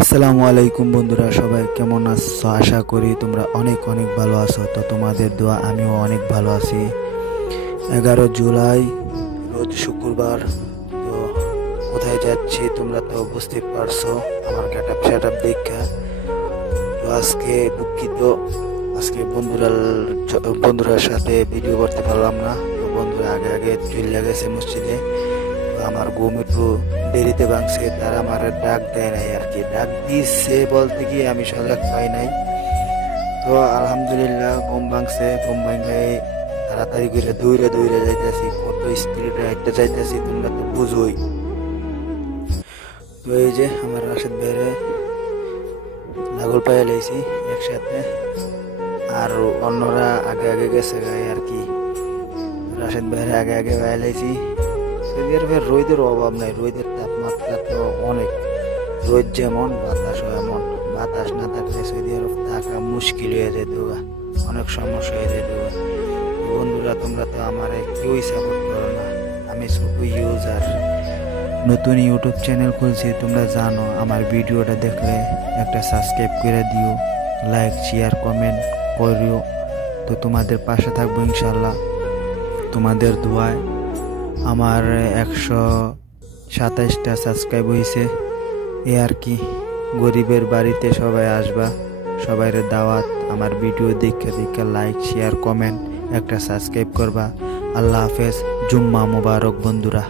আসসালামু আলাইকুম বন্ধুরা, সবাই কেমন আছো? আশা করি তোমরা অনেক অনেক ভালো আছো। তো তোমাদের দোয়া আমিও অনেক ভালো আছি। 11 জুলাই রোজ শুক্রবার। তো কোথায় যাচ্ছি তোমরা তো বুঝতে পারছো আমার গেটআপ সেটআপ দেখা। তো আজকে দুঃখিত, আজকে বন্ধুরার সাথে ভিডিও করতে পারলাম না। তো বন্ধুরা আগে আগে চলে গেছে মসজিদে। তো আমার ঘুম একটু দেরিতে ভাঙছে, তারা আমার ডাক দেয় নাই আর কি। ডাক দিচ্ছে বলতে কি আমি সজাগ পাই নাই। তো আলহামদুলিল্লাহ ঘুম ভাঙছে, ঘুম ভাঙলে তাড়াতাড়ি করে দৌড়ে দৌড়ে যাইতেছি, কত স্পিডে একটা যাইতেছি তোমরা তো বুঝোই। তো এই যে আমার রাশেদ ভাইরে লাগল পায়ে লাইছি একসাথে, আর অন্যরা আগে আগে গেছে আর কি। রাশেদ ভাইরে আগে আগে পায়ে লাইছি। সৌদি আরবের রোদের অভাব নাই, রোদের তাপমাত্রা তো অনেক। রোদ যেমন বাতাসও এমন। বাতাস না থাকলে সৌদি আরব থাকা মুশকিল হয়ে যেত, অনেক সমস্যা হয়ে যেত। বন্ধুরা তোমরা তো আমার কেউই সাপোর্ট করো না, আমি শুধু ইউজার। নতুন ইউটিউব চ্যানেল খুলছি, তোমরা জানো। আমার ভিডিওটা দেখলে একটা সাবস্ক্রাইব করে দিও, লাইক শেয়ার কমেন্ট করিও। তো তোমাদের পাশে থাকবো ইনশাল্লাহ। তোমাদের দোয়ায় আমার 127টা সাবস্ক্রাইব হয়েছে। এ আর কি, গরিবের বাড়িতে সবাই আসবা, সবাইয়ের দাওয়াত। আমার ভিডিও দেখে দেখে লাইক শেয়ার কমেন্ট একটা সাবস্ক্রাইব করবা। আল্লাহ হাফেজ, জুম্মা মুবারক বন্ধুরা।